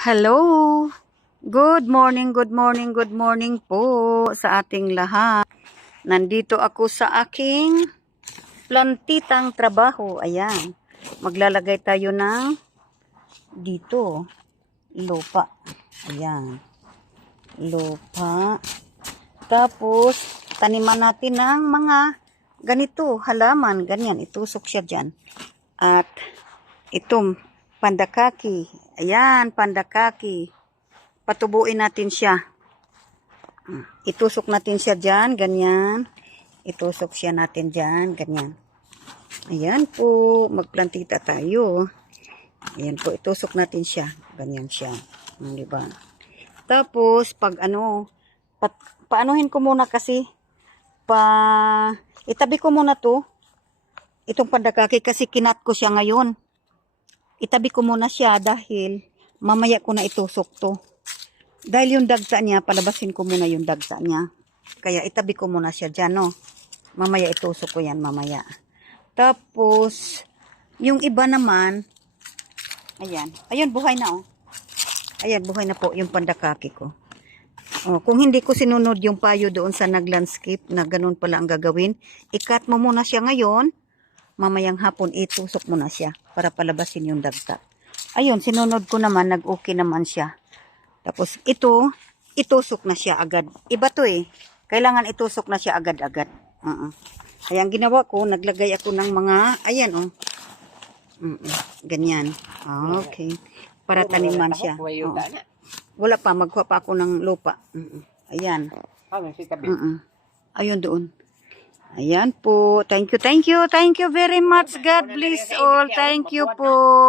Hello! Good morning, good morning, good morning po sa ating lahat. Nandito ako sa aking plantitang trabaho. Ayan. Maglalagay tayo ng dito. Lupa. Ayan. Lupa. Tapos, taniman natin ng mga ganito, halaman. Ganyan. Itusok siya dyan. At itong pandakaki. Ayan, pandakaki. Patubuin natin siya. Itusok natin siya dyan, ganyan. Itusok siya natin dyan, ganyan. Ayan po, magplantita tayo. Ayan po, itusok natin siya. Ganyan siya. Diba? Tapos, pag paanuhin ko muna kasi, itabi ko muna to. Itong pandakaki kasi kinat ko siya ngayon. Itabi ko muna siya dahil mamaya ko na itusok to. Dahil yung dagsa niya, palabasin ko muna yung dagsa niya. Kaya itabi ko muna siya dyan, no? Mamaya itusok ko yan, mamaya. Tapos, yung iba naman, ayan. Ayun, buhay na, oh. Ayan, buhay na po yung pandakaki ko. Oh, kung hindi ko sinunod yung payo doon sa nag-landscape, na ganun pala ang gagawin, ikat mo muna siya ngayon, mamayang hapon itusok mo na siya para palabasin yung dagta. Ayun, sinunod ko naman, nag-okay naman siya. Tapos ito, itusok na siya agad. Iba to eh. Kailangan itusok na siya agad-agad. Kaya ang ginawa ko, naglagay ako ng mga, ayan oh. Ganyan. Okay. Para taniman siya. Wala pa, magkuha pa ako ng lupa. Ayan. Ayun doon. Ayan po. Thank you, thank you. Thank you very much. God bless all. Thank you po.